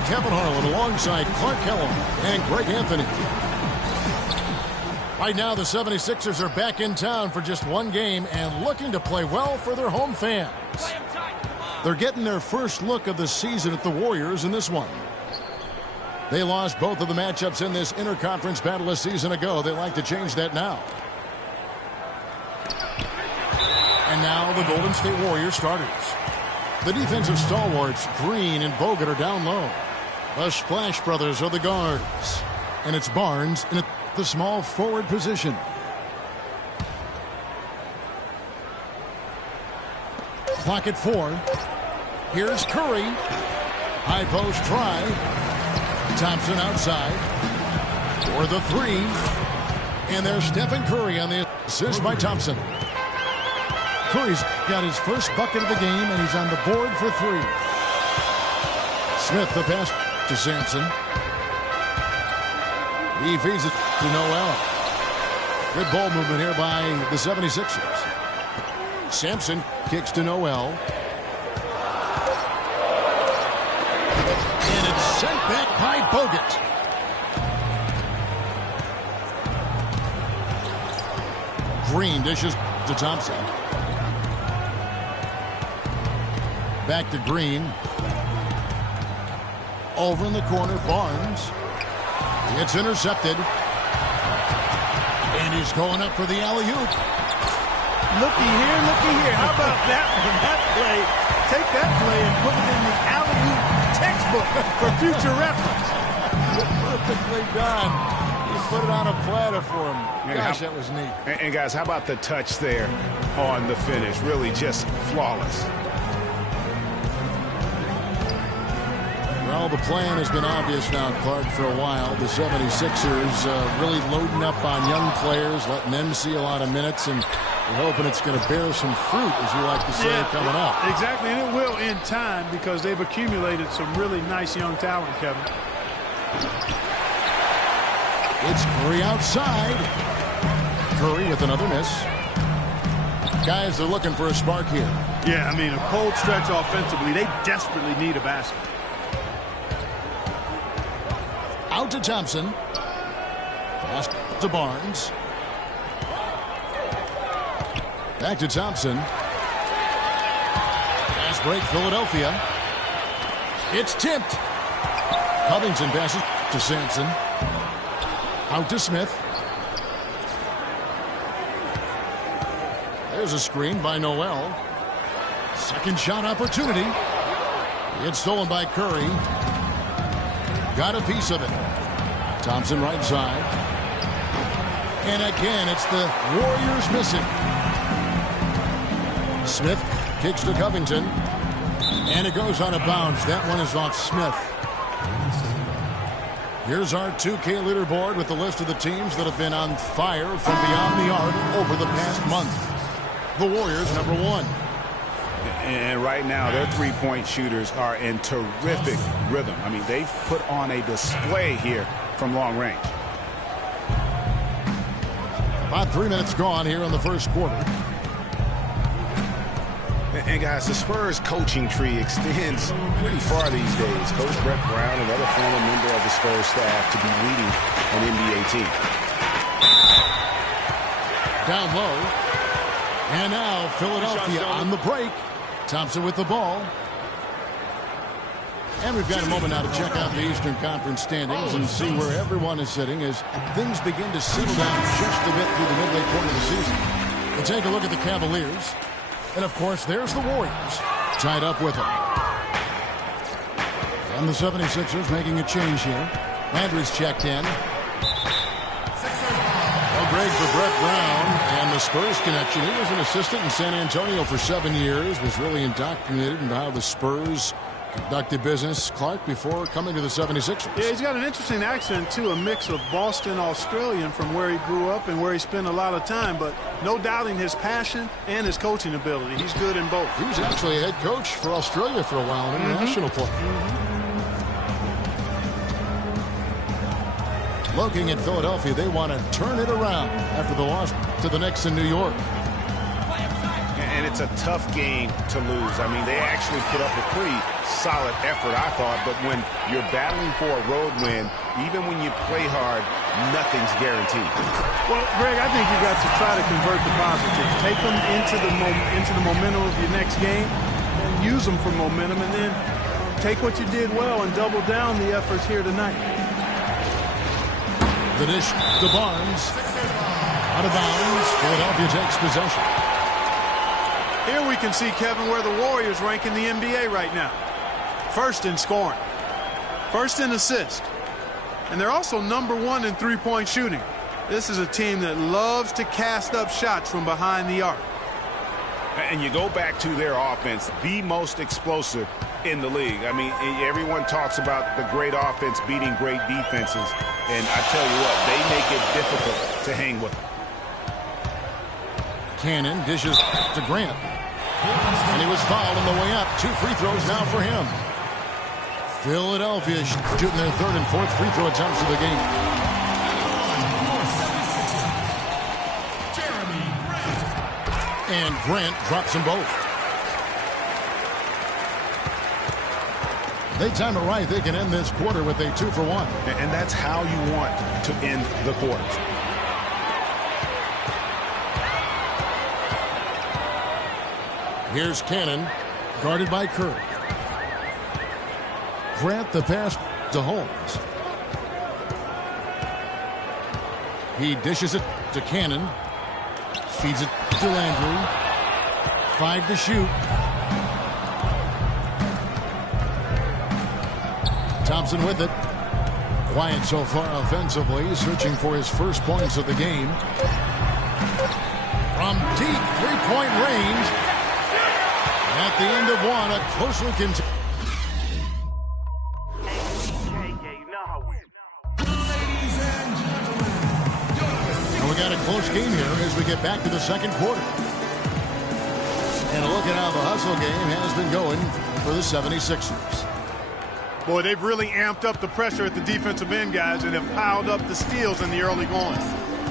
I'm Kevin Harlan alongside Clark Kellogg and Greg Anthony. Right now, the 76ers are back in town for just one game and looking to play well for their home fans. They're getting their first look of the season at the Warriors in this one. They lost both of the matchups in this interconference battle a season ago. They like to change that now. And now the Golden State Warriors starters. The defensive stalwarts, Green and Bogut, are down low. The Splash Brothers are the guards. And it's Barnes in the small forward position. Clock at 4. Here's Curry. High post try. Thompson outside. For the 3. And there's Stephen Curry on the assist by Thompson. Curry's got his first bucket of the game, and he's on the board for 3. Smith, the pass to Sampson. He feeds it to Noel. Good ball movement here by the 76ers. Sampson kicks to Noel. And it's sent back by Bogut. Green dishes to Thompson. Back to Green. Over in the corner, Barnes. It's intercepted. And he's going up for the alley-oop. Looky here. How about that one? That play, take that play and put it in the alley-oop textbook for future reference. Perfectly done. He put it on a platter for him. Gosh, that was neat. And guys, how about the touch there on the finish? Really just flawless. Well, the plan has been obvious now, Clark, for a while. The 76ers really loading up on young players, letting them see a lot of minutes, and we're hoping it's going to bear some fruit, as you like to say, coming up. Exactly, and it will in time because they've accumulated some really nice young talent, Kevin. It's Curry outside. Curry with another miss. Guys, they're looking for a spark here. Yeah, I mean, a cold stretch offensively. They desperately need a basket. Out to Thompson. Pass to Barnes. Back to Thompson. Pass break, Philadelphia. It's tipped. Covington passes to Sampson. Out to Smith. There's a screen by Noel. Second shot opportunity. It's stolen by Curry. Got a piece of it. Thompson right side. And again, it's the Warriors missing. Smith kicks to Covington. And it goes out of bounds. That one is off Smith. Here's our 2K leaderboard with the list of the teams that have been on fire from beyond the arc over the past month. The Warriors, #1. And right now, their three-point shooters are in terrific rhythm. I mean, they've put on a display here from long range. About 3 minutes gone here in the first quarter. And guys, the Spurs coaching tree extends pretty far these days. Coach Brett Brown, another former member of the Spurs staff, to be leading an NBA team. Down low. And now Philadelphia on the break. Thompson with the ball. And we've got a moment now to check out the Eastern Conference standings and see where everyone is sitting as things begin to settle down just a bit through the midway point of the season. We'll take a look at the Cavaliers. And, of course, there's the Warriors tied up with them. And the 76ers making a change here. Landry's checked in. Well, Greg, for Brett Brown and the Spurs connection, he was an assistant in San Antonio for 7 years, was really indoctrinated into how the Spurs conducted business, Clark, before coming to the 76ers. Yeah, he's got an interesting accent, too, a mix of Boston Australian from where he grew up and where he spent a lot of time, but no doubting his passion and his coaching ability. He's good in both. He was actually a head coach for Australia for a while, an international player. Looking at Philadelphia, they want to turn it around after the loss to the Knicks in New York. And it's a tough game to lose. I mean, they actually put up a pretty solid effort, I thought. But when you're battling for a road win, even when you play hard, nothing's guaranteed. Well, Greg, I think you got to try to convert the positives. Take them into the momentum of your next game and use them for momentum, and then take what you did well and double down the efforts here tonight. The dish to Barnes. Out of bounds. Philadelphia takes possession. Here we can see, Kevin, where the Warriors rank in the NBA right now. First in scoring. First in assists. And they're also #1 in three-point shooting. This is a team that loves to cast up shots from behind the arc. And you go back to their offense, the most explosive in the league. I mean, everyone talks about the great offense beating great defenses. And I tell you what, they make it difficult to hang with them. Cannon dishes to Grant. And he was fouled on the way up. 2 free throws now for him. Philadelphia shooting their 3rd and 4th free throw attempts of the game. And Grant drops them both. They time it right. They can end this quarter with a 2-for-1. And that's how you want to end the quarters. Here's Cannon, guarded by Curry. Grant the pass to Holmes. He dishes it to Cannon. Feeds it to Landry. 5 to shoot. Thompson with it. Quiet so far offensively, searching for his first points of the game. From deep three-point range. At the end of one, a closely contested. And we got a close game here as we get back to the second quarter. And a look at how the hustle game has been going for the 76ers. Boy, they've really amped up the pressure at the defensive end, guys, and have piled up the steals in the early going.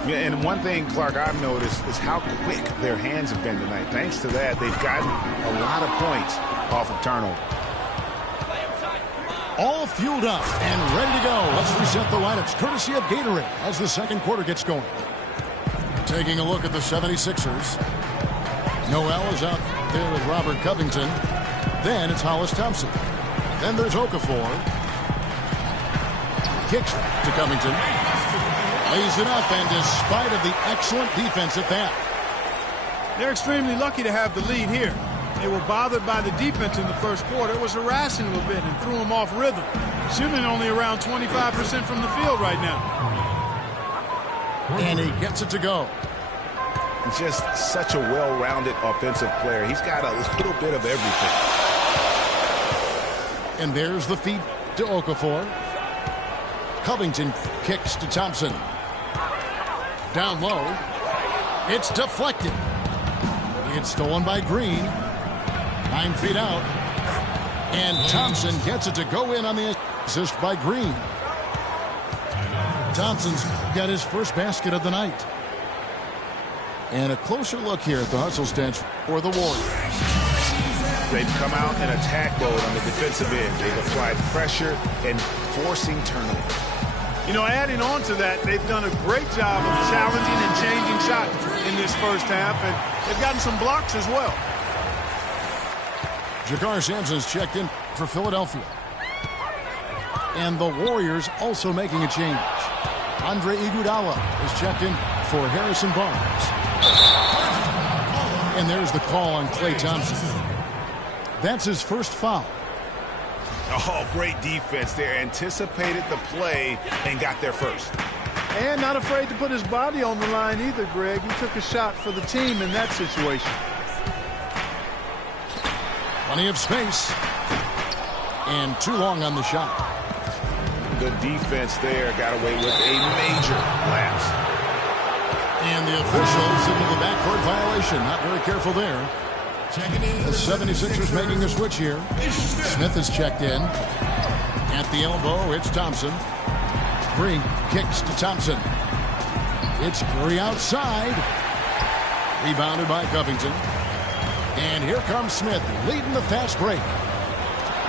Yeah, and one thing, Clark, I've noticed is how quick their hands have been tonight. Thanks to that, they've gotten a lot of points off of turnover. All fueled up and ready to go. Let's reset the lineups courtesy of Gatorade as the second quarter gets going. Taking a look at the 76ers. Noel is out there with Robert Covington. Then it's Hollis Thompson. Then there's OKAFOR. Kicks to Covington. Lays it up, and despite of the excellent defense at that. They're extremely lucky to have the lead here. They were bothered by the defense in the first quarter. It was harassing them a bit and threw them off rhythm. Shooting only around 25% from the field right now. And he gets it to go. Just such a well-rounded offensive player. He's got a little bit of everything. And there's the feed to OKAFOR. Covington kicks to Thompson. Down low. It's deflected. It's stolen by Green. 9 feet out. And Thompson gets it to go in on the assist by Green. Thompson's got his first basket of the night. And a closer look here at the hustle stats for the Warriors. They've come out in attack mode on the defensive end. They've applied pressure and forcing turnovers. You know, adding on to that, they've done a great job of challenging and changing shots in this first half, and they've gotten some blocks as well. Jagar Sampson's checked in for Philadelphia. And the Warriors also making a change. Andre Iguodala is checked in for Harrison Barnes. And there's the call on Klay Thompson. That's his first foul. Oh, great defense there. Anticipated the play and got there first. And not afraid to put his body on the line either, Greg. He took a shot for the team in that situation. Plenty of space. And too long on the shot. The defense there got away with a major lapse. And the officials into the backcourt violation. Not very careful there. The 76ers making a switch here. Smith is checked in. At the elbow, it's Thompson. Green kicks to Thompson. It's Curry outside. Rebounded by Covington. And here comes Smith leading the fast break.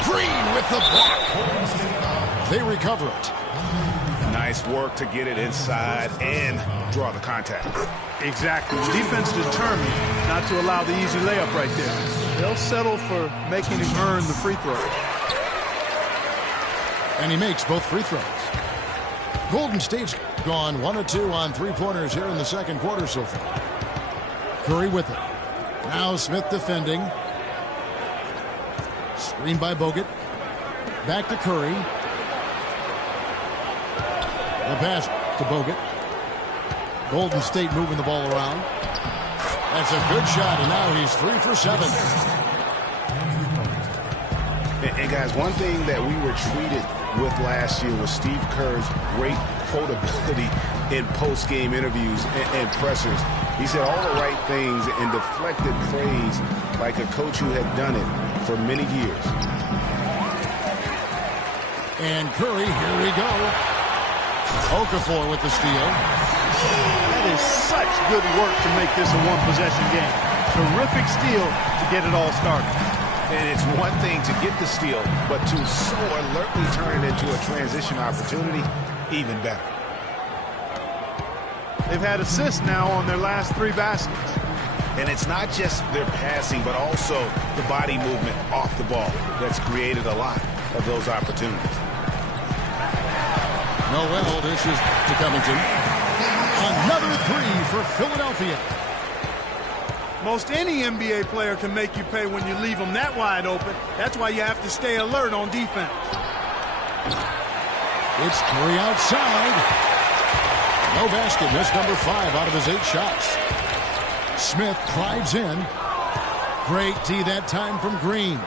Green with the block. They recover it. Nice work to get it inside and draw the contact. Exactly. The defense determined not to allow the easy layup right there. They'll settle for making him earn the free throw. And he makes both free throws. Golden State's gone 1 of 2 on three-pointers here in the second quarter so far. Curry with it. Now Smith defending. Screen by Bogut. Back to Curry. The pass to Bogut. Golden State moving the ball around. That's a good shot, and now he's 3 for 7. And guys, one thing that we were treated with last year was Steve Kerr's great quotability in post-game interviews and pressers. He said all the right things and deflected praise like a coach who had done it for many years. And Curry, here we go. OKAFOR with the steal. That is such good work to make this a one-possession game. Terrific steal to get it all started. And it's one thing to get the steal, but to so alertly turn it into a transition opportunity, even better. They've had assists now on their last 3 baskets. And it's not just their passing, but also the body movement off the ball that's created a lot of those opportunities. Noel dishes to Covington. Another 3 for Philadelphia. Most any NBA player can make you pay when you leave them that wide open. That's why you have to stay alert on defense. It's Curry outside. No basket. Missed number 5 out of his 8 shots. Smith drives in. Great D that time from Green.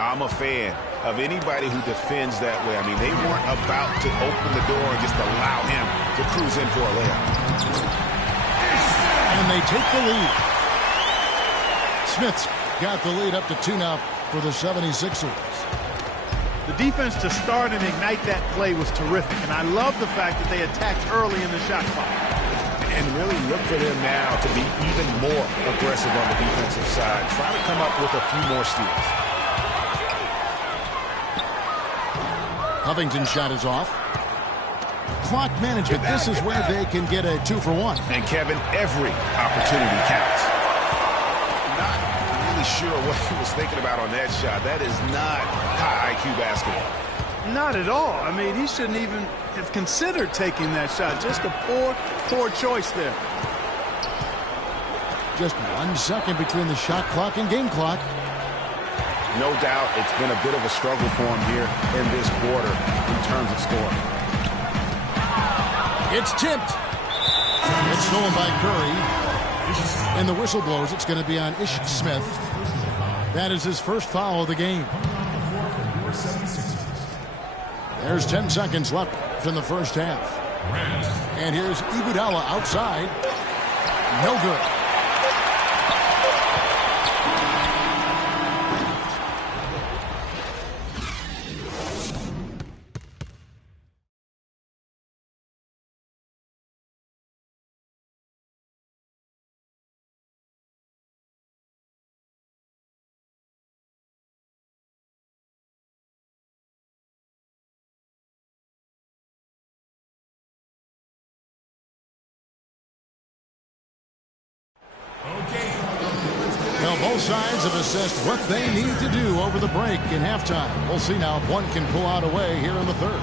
I'm a fan of anybody who defends that way. I mean, they weren't about to open the door and just allow him to cruise in for a layup. And they take the lead. Smith's got the lead up to 2 now for the 76ers. The defense to start and ignite that play was terrific, and I love the fact that they attacked early in the shot clock. And really look for them now to be even more aggressive on the defensive side, trying to come up with a few more steals. Covington's shot is off. Clock management. This is where they can get a 2 for 1. And Kevin, every opportunity counts. Not really sure what he was thinking about on that shot. That is not high IQ basketball. Not at all. I mean, he shouldn't even have considered taking that shot. Just a poor choice there. Just 1 second between the shot clock and game clock. No doubt it's been a bit of a struggle for him here in this quarter in terms of scoring. It's tipped. It's stolen by Curry. And the whistle blows. It's going to be on Smith. That is his first foul of the game. There's 10 seconds left in the first half. And here's Iguodala outside. No good. Well, both sides have assessed what they need to do over the break in halftime. We'll see now if one can pull out away here in the third.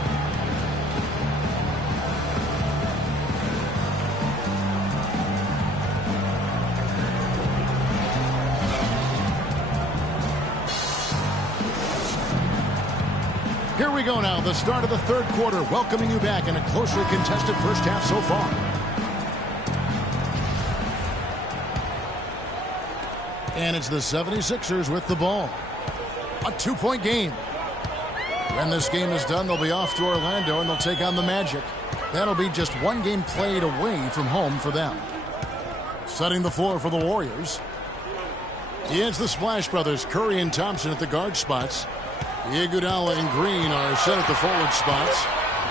Here we go now, the start of the third quarter, welcoming you back in a closely contested first half so far. And it's the 76ers with the ball. A 2-point game. When this game is done, they'll be off to Orlando and they'll take on the Magic. That'll be just 1 game played away from home for them. Setting the floor for the Warriors. It's the Splash Brothers, Curry and Thompson at the guard spots. Iguodala and Green are set at the forward spots.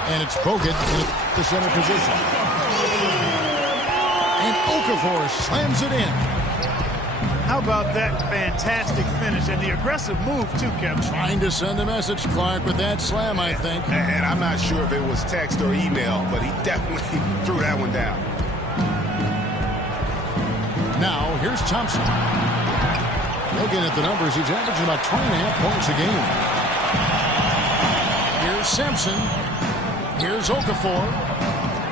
And it's Bogut in the center position. And OKAFOR slams it in. How about that fantastic finish and the aggressive move, too, Kevin? Trying to send a message, Clark, with that slam, I think. And I'm not sure if it was text or email, but he definitely threw that one down. Now, here's Thompson. Looking at the numbers, he's averaging about 20.5 points a game. Here's Simpson. Here's Okafor.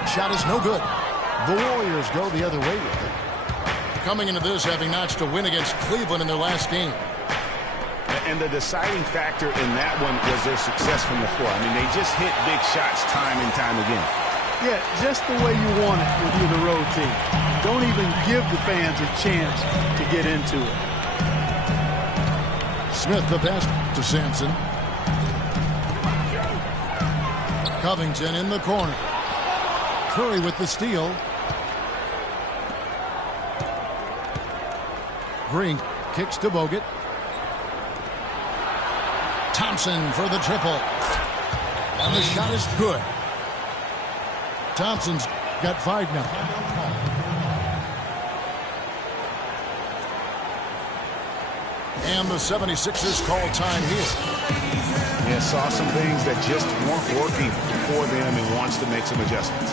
Shot is no good. The Warriors go the other way with it. Coming into this, having notched a win against Cleveland in their last game. And the deciding factor in that one was their success from the floor. I mean, they just hit big shots time and time again. Yeah, just the way you want it if you're the road team. Don't even give the fans a chance to get into it. Smith the pass to Sampson. Covington in the corner. Curry with the steal. Green kicks to Bogut. Thompson for the triple. And the shot is good. Thompson's got 5 now. And the 76ers call time here. Yeah, saw some things that just weren't working for them and wants to make some adjustments.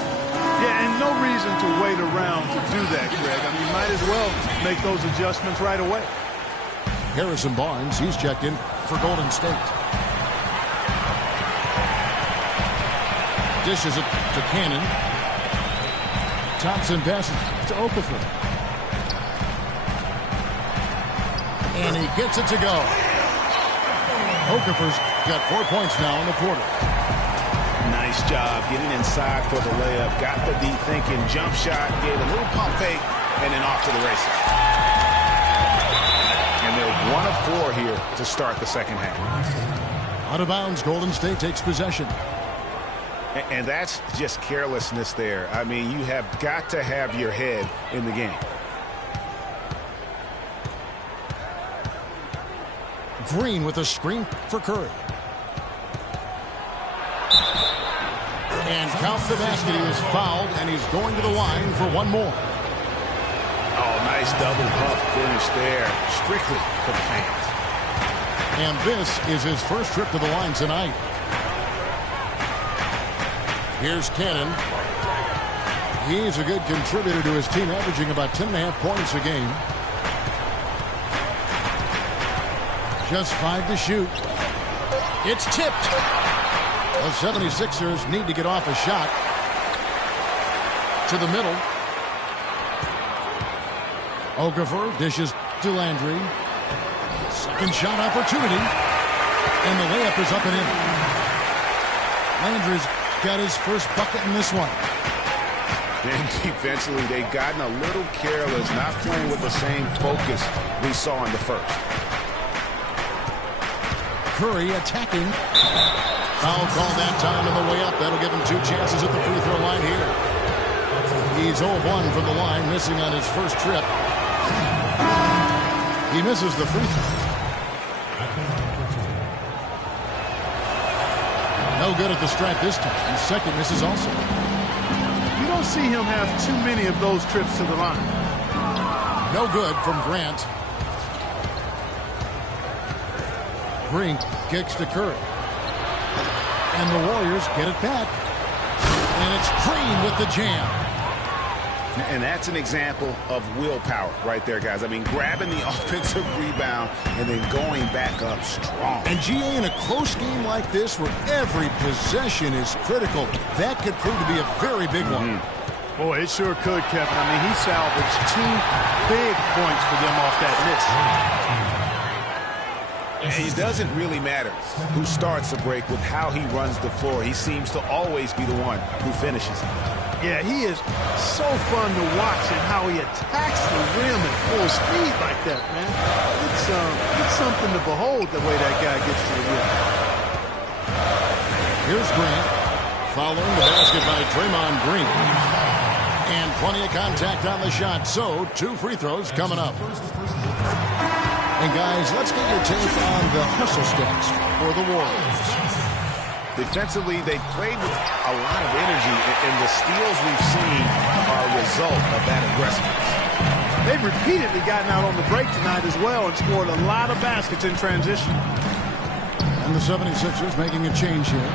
Yeah, and no reason to wait around to do that, Greg. I mean, you might as well make those adjustments right away. Harrison Barnes, he's checked in for Golden State. Dishes it to Cannon. Thompson passes to Okafor. And he gets it to go. Okafor's got 4 points now in the quarter. Nice job getting inside for the layup. Got the deep thinking jump shot, gave a little pump fake, and then off to the races. And they're 1 of 4 here to start the second half. Out of bounds, Golden State takes possession. And that's just carelessness there. I mean, you have got to have your head in the game. Green with a screen for Curry. And count the basket. He is fouled, and he's going to the line for 1 more. Oh, nice double pump finish there. Strictly for the fans. And this is his first trip to the line tonight. Here's Cannon. He's a good contributor to his team, averaging about 10.5 points a game. Just 5 to shoot. It's tipped. The 76ers need to get off a shot. To the middle. Okafor dishes to Landry. Second shot opportunity. And the layup is up and in. Landry's got his first bucket in this one. And defensively, they've gotten a little careless, not playing with the same focus we saw in the first. Curry attacking. Foul call that time on the way up. That'll give him 2 chances at the free throw line here. He's 0 of 1 from the line, missing on his first trip. He misses the free throw. No good at the stripe this time. His second misses also. You don't see him have too many of those trips to the line. No good from Grant. Green kicks to Curry. And the Warriors get it back. And it's Green with the jam. And that's an example of willpower right there, guys. I mean, grabbing the offensive rebound and then going back up strong. And GA, in a close game like this where every possession is critical, that could prove to be a very big one. Boy, it sure could, Kevin. I mean, he salvaged 2 big points for them off that miss. It doesn't really matter who starts the break with how he runs the floor. He seems to always be the one who finishes it. Yeah, he is so fun to watch and how he attacks the rim at full speed like that, man. It's something to behold the way that guy gets to the rim. Here's Grant following the basket by Draymond Green. And plenty of contact on the shot, so 2 free throws coming up. And guys, let's get your take on the hustle stats for the Warriors. Defensively, they played with a lot of energy, and the steals we've seen are a result of that aggressiveness. They've repeatedly gotten out on the break tonight as well and scored a lot of baskets in transition. And the 76ers making a change here.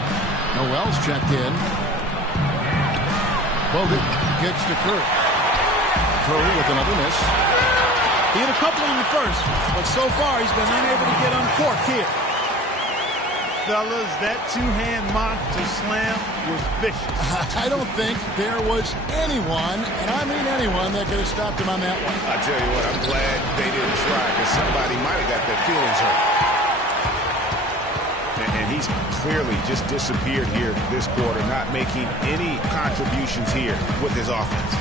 Noel's checked in. Bogut kicks to Curry. Curry with another miss. He had a couple in the first, but so far he's been unable to get uncorked here. Fellas, that two-hand monster slam was vicious. I don't think there was anyone, and I mean anyone, that could have stopped him on that one. I tell you what, I'm glad they didn't try, because somebody might have got their feelings hurt. And he's clearly just disappeared here this quarter, not making any contributions here with his offense.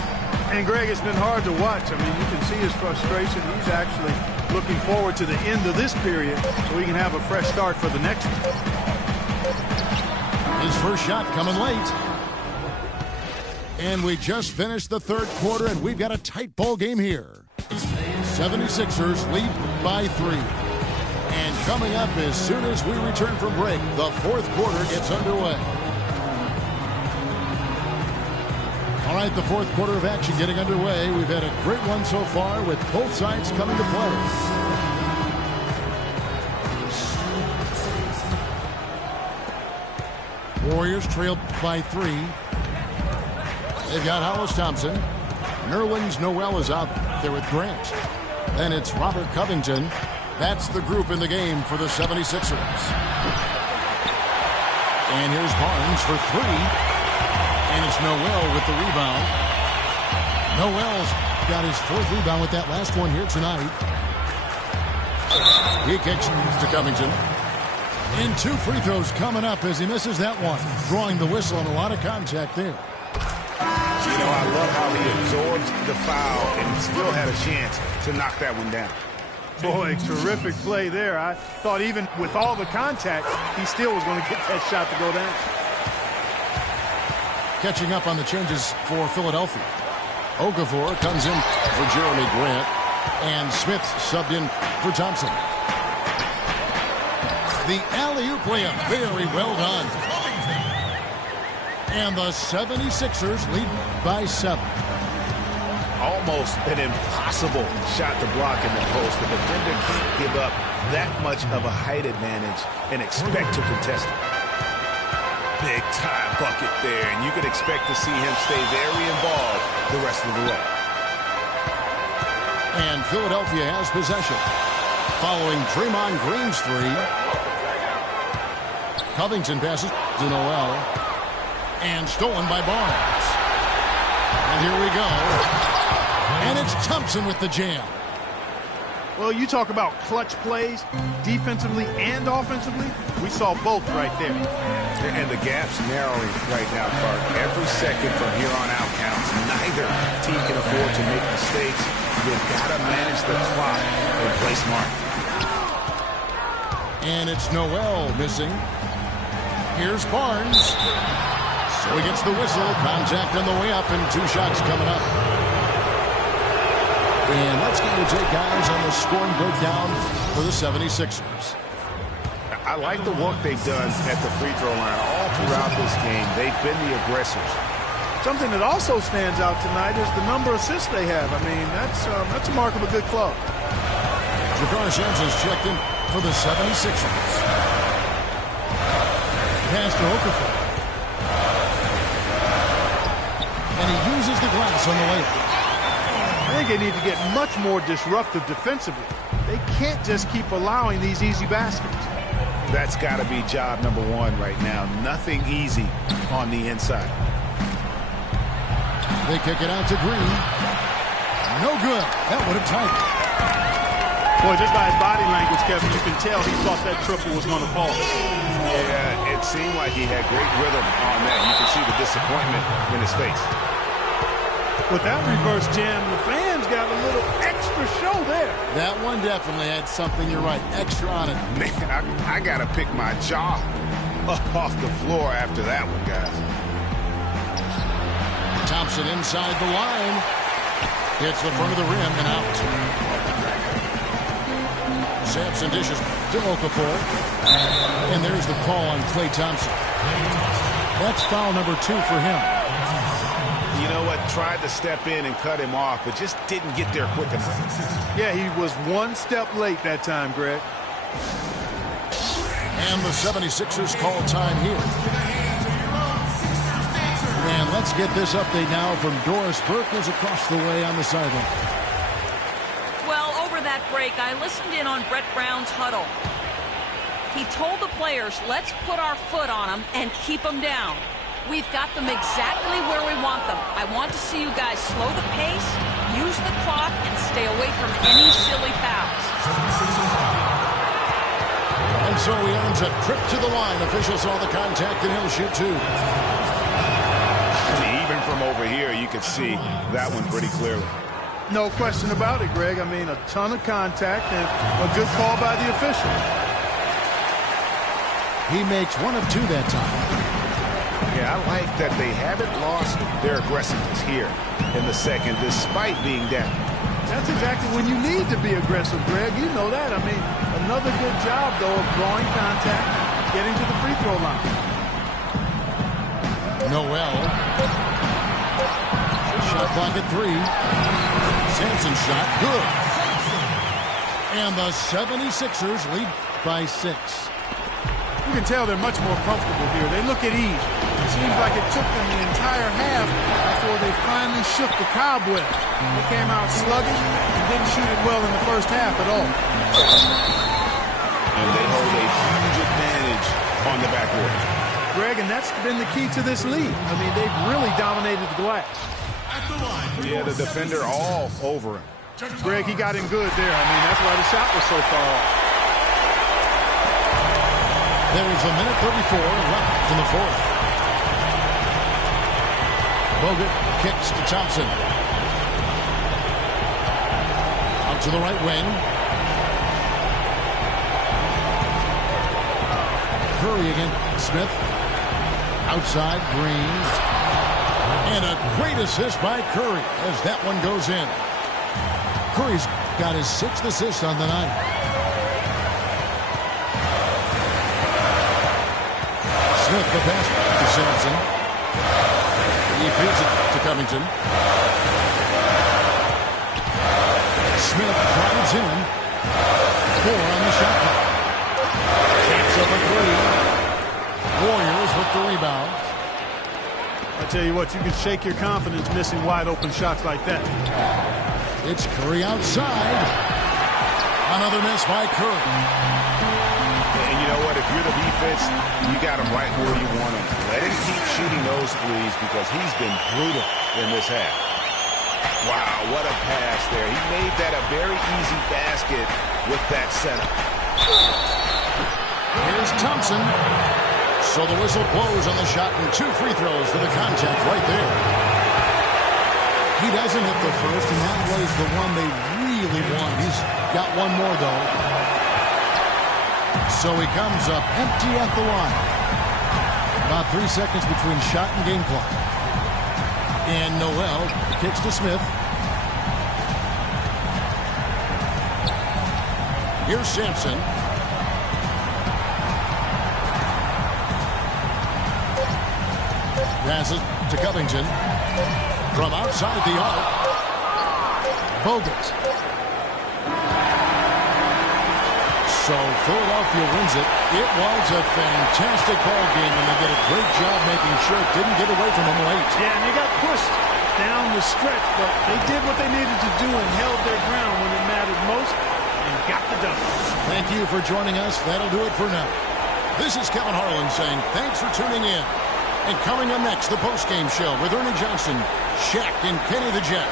And, Greg, it's been hard to watch. I mean, you can see his frustration. He's actually looking forward to the end of this period so he can have a fresh start for the next one. His first shot coming late. And we just finished the third quarter, and we've got a tight ball game here. 76ers lead by 3. And coming up as soon as we return from break, the fourth quarter gets underway. All right, the fourth quarter of action getting underway. We've had a great one so far with both sides coming to play. Warriors trailed by 3. They've got Hollis Thompson. Nerlens Noel is out there with Grant. Then it's Robert Covington. That's the group in the game for the 76ers. And here's Barnes for 3. And it's Noel with the rebound. Noel's got his 4th rebound with that last one here tonight. He kicks to Covington. And 2 free throws coming up as he misses that one. Drawing the whistle and a lot of contact there. You know, I love how he absorbs the foul and still had a chance to knock that one down. Boy, terrific play there. I thought even with all the contact, he still was going to get that shot to go down. Catching up on the changes for Philadelphia. OKAFOR comes in for Jeremy Grant. And Smith subbed in for Thompson. The alley-oop layup, very well done. And the 76ers lead by 7. Almost an impossible shot to block in the post. The defender can't give up that much of a height advantage and expect to contest it. Big time bucket there, and you can expect to see him stay very involved the rest of the way. And Philadelphia has possession. Following Draymond Green's 3. Covington passes to Noel. And stolen by Barnes. And here we go. And it's Thompson with the jam. Well, you talk about clutch plays, defensively and offensively. We saw both right there. And the gap's narrowing right now, Clark. Every second from here on out counts. Neither team can afford to make mistakes. You've got to manage the clock and play smart. And it's Noel missing. Here's Barnes. So he gets the whistle. Contact on the way up and 2 shots coming up. And let's get your take, guys, on the scoring breakdown for the 76ers. I like the work they've done at the free throw line all throughout this game. They've been the aggressors. Something that also stands out tonight is the number of assists they have. I mean, that's a mark of a good club. Jakar Sampson's checked in for the 76ers. Pass to OKAFOR. And he uses the glass on the layup. I think they need to get much more disruptive defensively. They can't just keep allowing these easy baskets. That's got to be job number 1 right now. Nothing easy on the inside. They kick it out to Green. No good. That would have tied it. Boy, just by his body language, Kevin, you can tell he thought that triple was going to fall. Yeah, it seemed like he had great rhythm on that. You can see the disappointment in his face. With that reverse jam, the fans got a little extra show there. That one definitely had something, you're right, extra on it. Man, I got to pick my jaw up off the floor after that one, guys. Thompson inside the line. Hits the front of the rim and out. Sampson dishes to OKAFOR. And there's the call on Klay Thompson. That's foul number 2 for him. You know what? what, tried to step in and cut him off, but just didn't get there quick enough. Yeah, he was one step late that time, Greg. And the 76ers call time here. And let's get this update now from Doris Burke, who's across the way on the sideline. Well, over that break, I listened in on Brett Brown's huddle. He told the players, let's put our foot on them and keep them down. We've got them exactly where we want them. I want to see you guys slow the pace, use the clock, and stay away from any silly fouls. And so he earns a trip to the line. Official saw the contact, and he'll shoot two. Even from over here, you can see that one pretty clearly. No question about it, Greg. I mean, a ton of contact and a good call by the official. He makes one of two that time. Yeah, I like that they haven't lost their aggressiveness here in the second, despite being down. That's exactly when you need to be aggressive, Greg. You know that. I mean, another good job, though, of drawing contact, getting to the free throw line. Noel. Shot clock at 3. Sampson shot. Good. And the 76ers lead by 6. You can tell they're much more comfortable here. They look at ease. It seems like it took them the entire half before they finally shook the cobweb. They came out sluggish and didn't shoot it well in the first half at all. And they hold a huge advantage on the backboard. Greg, and that's been the key to this lead. I mean, they've really dominated the glass. Yeah, the defender all over him. Greg, he got in good there. I mean, that's why the shot was so far off. There is a minute 34 left in the fourth. Bogut kicks to Thompson. Out to the right wing. Curry again. Smith. Outside. Green. And a great assist by Curry as that one goes in. Curry's got his 6th assist on the night. Smith the pass to Sampson. He feeds it to Covington. Smith drives in. 4 on the shot clock. Takes up a 3. Warriors with the rebound. I tell you what, you can shake your confidence missing wide open shots like that. It's Curry outside. Another miss by Curry. And you know what? If you're the defense, you got him right where you want him. Let him keep shooting those threes because he's been brutal in this half. Wow, what a pass there. He made that a very easy basket with that setup. Here's Thompson. So the whistle blows on the shot and 2 free throws for the contact right there. He doesn't hit the first, and that was the one they really want. He's got one more, though. So he comes up empty at the line. About 3 seconds between shot and game clock. And Noel kicks to Smith. Here's Sampson. Passes to Covington. From outside the arc. Bogut. So Philadelphia wins it. It was a fantastic ball game, and they did a great job making sure it didn't get away from them late. Yeah, and they got pushed down the stretch, but they did what they needed to do and held their ground when it mattered most and got the dub. Thank you for joining us. That'll do it for now. This is Kevin Harlan saying thanks for tuning in. And coming up next, the postgame show with Ernie Johnson, Shaq, and Kenny the Jet.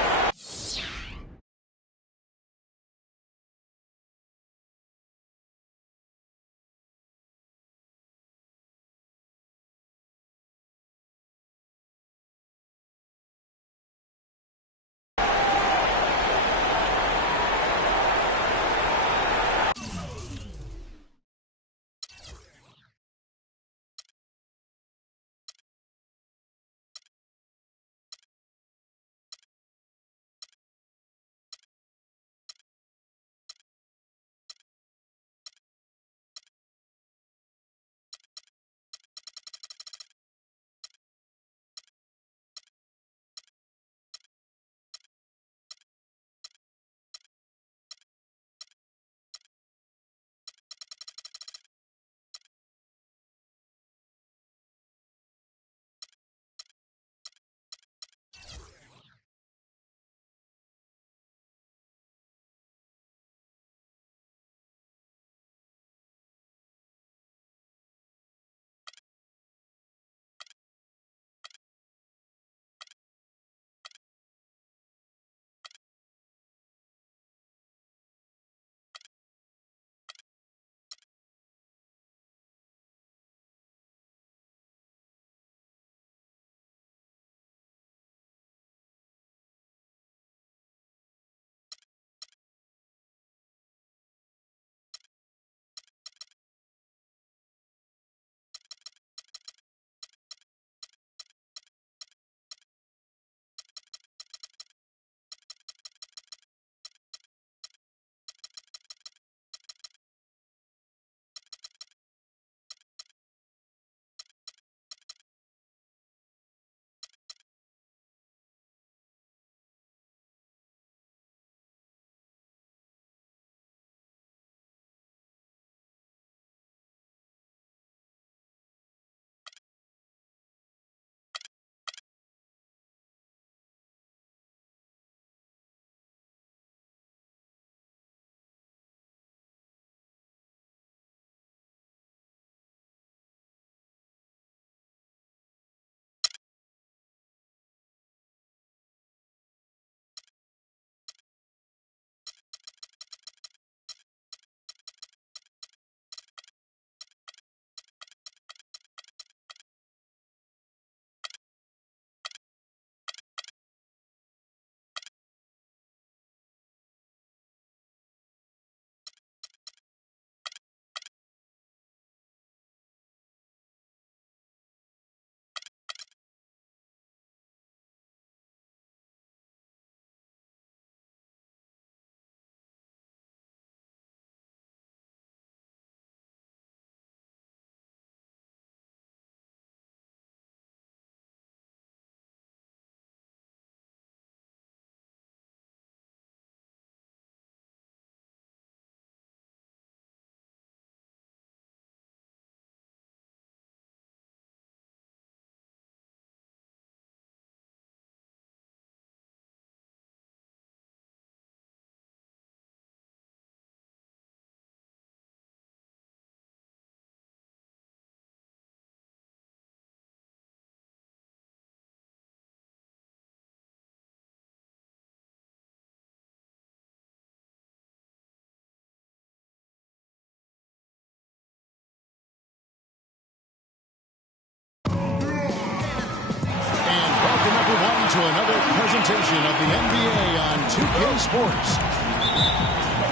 to another presentation of the NBA on 2K Sports.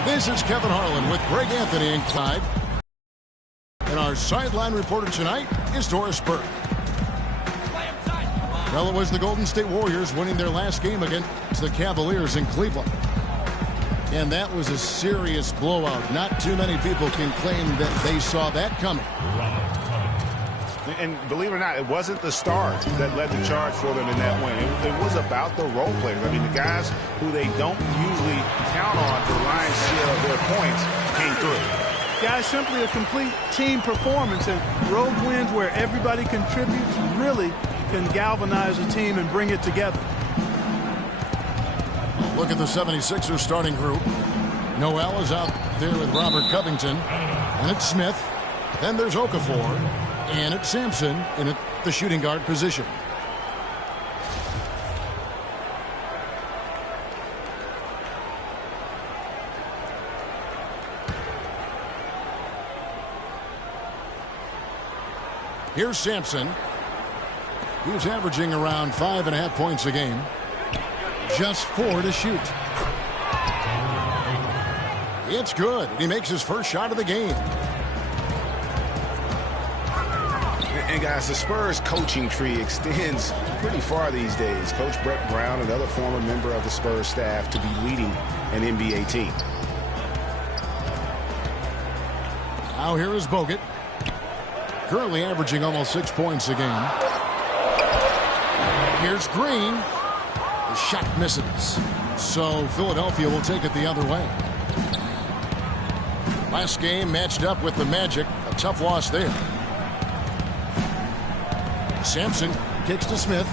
This is Kevin Harlan with Greg Anthony and Clyde. And our sideline reporter tonight is Doris Burke. Well, it was the Golden State Warriors winning their last game against the Cavaliers in Cleveland. And that was a serious blowout. Not too many people can claim that they saw that coming. And believe it or not, it wasn't the stars that led the charge for them in that win. It was about the role players. I mean, the guys who they don't usually count on for the lion's share of their points came through. Guys, simply a complete team performance, and road wins where everybody contributes really can galvanize a team and bring it together. Look at the 76ers starting group. Noel is out there with Robert Covington, and it's Smith. Then there's OKAFOR, and it's Sampson in the shooting guard position. Here's Sampson. He's averaging around 5.5 points a game. Just 4 to shoot. It's good. He makes his first shot of the game. And guys, the Spurs coaching tree extends pretty far these days. Coach Brett Brown, another former member of the Spurs staff, to be leading an NBA team. Now here is Bogut. Currently averaging almost 6 points a game. Here's Green. The shot misses. So Philadelphia will take it the other way. Last game matched up with the Magic. A tough loss there. Sampson kicks to Smith.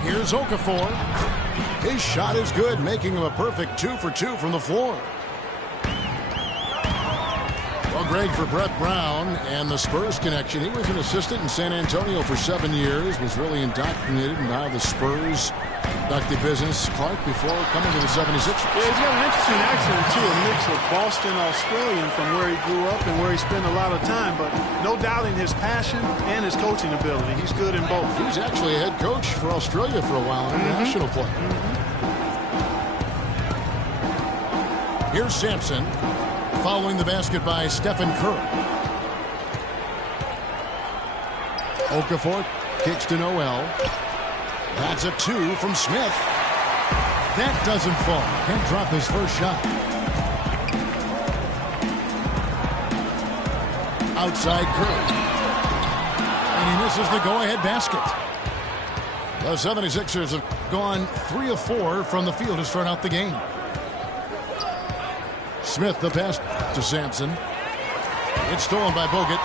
Here's OKAFOR. His shot is good, making him a perfect 2 for 2 from the floor. Well, Greg, for Brett Brown and the Spurs connection, he was an assistant in San Antonio for 7 years, was really indoctrinated in how the Spurs conduct the business. Clark, before coming to the 76ers. Yeah, he's got an interesting accent, too, a mix of Boston Australian from where he grew up and where he spent a lot of time, but no doubting his passion and his coaching ability. He's good in both. He was actually a head coach for Australia for a while, international play. Here's Sampson. Following the basket by Stephen Curry. OKAFOR kicks to Noel. That's a 2 from Smith. That doesn't fall. Can't drop his first shot. Outside Curry. And he misses the go-ahead basket. The 76ers have gone 3 of 4 from the field to start out the game. Smith, the pass to Sampson. It's stolen by Bogut.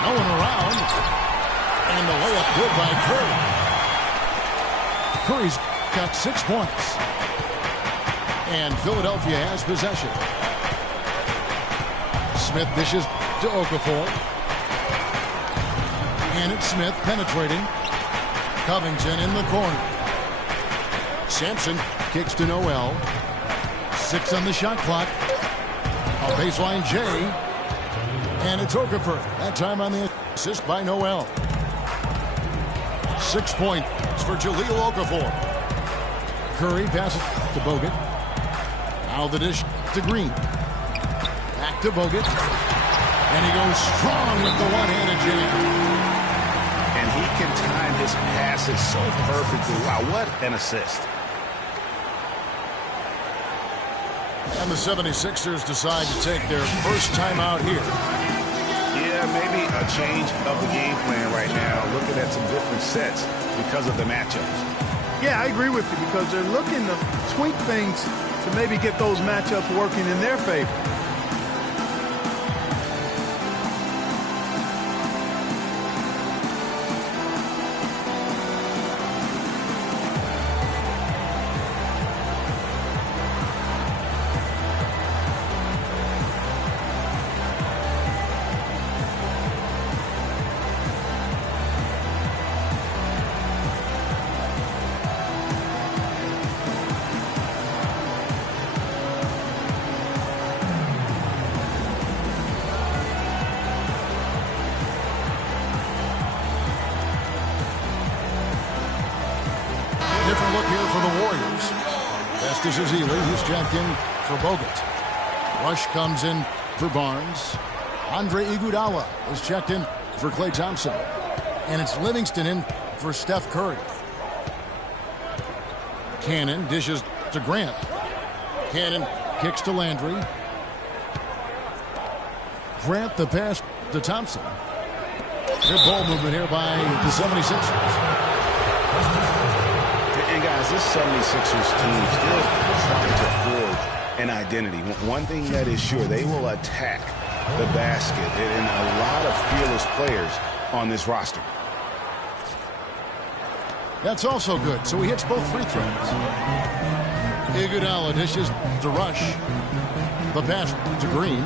No one around. And the layup good by Curry. Curry's got 6 points. And Philadelphia has possession. Smith dishes to OKAFOR. And it's Smith penetrating. Covington in the corner. Sampson kicks to Noel. 6 on the shot clock. A baseline J. And it's OKAFOR. That time on the assist by Noel. 6 points for JAHLIL OKAFOR. Curry passes to Bogut. Now the dish to Green. Back to Bogut. And he goes strong with the one-handed jam. And he can time his passes so perfectly. Wow, what an assist. And the 76ers decide to take their first time out here. Yeah, maybe a change of the game plan right now, looking at some different sets because of the matchups. Yeah, I agree with you because they're looking to tweak things to maybe get those matchups working in their favor. look here for the Warriors. Festus Ezeli, who's checked in for Bogut. Rush comes in for Barnes. Andre Iguodala is checked in for Klay Thompson. And it's Livingston in for Steph Curry. Cannon dishes to Grant. Cannon kicks to Landry. Grant the pass to Thompson. Good ball movement here by the 76ers. And guys, this 76ers team still trying to forge an identity. One thing that is sure, they will attack the basket, and a lot of fearless players on this roster. That's also good. So he hits both free throws. Iguodala dishes to Rush. The pass to Green.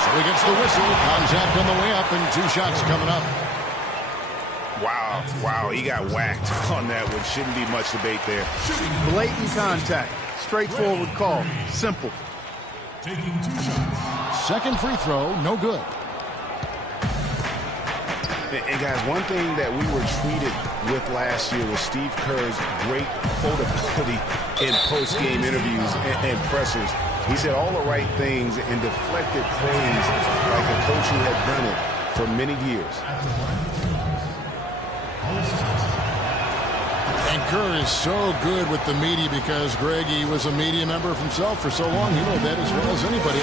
So he gets the whistle. Contact on the way up, and 2 shots coming up. Wow, he got whacked on that one. Shouldn't be much debate there. Blatant contact. Straightforward call. Simple. Taking 2 shots. Second free throw, no good. And guys, one thing that we were treated with last year was Steve Kerr's great quotability in post-game interviews and pressers. He said all the right things and deflected praise like a coach who had done it for many years. And Kerr is so good with the media because, Greg, he was a media member himself for so long. You know that as well as anybody.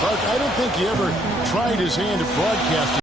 Clark, I don't think he ever tried his hand at broadcasting.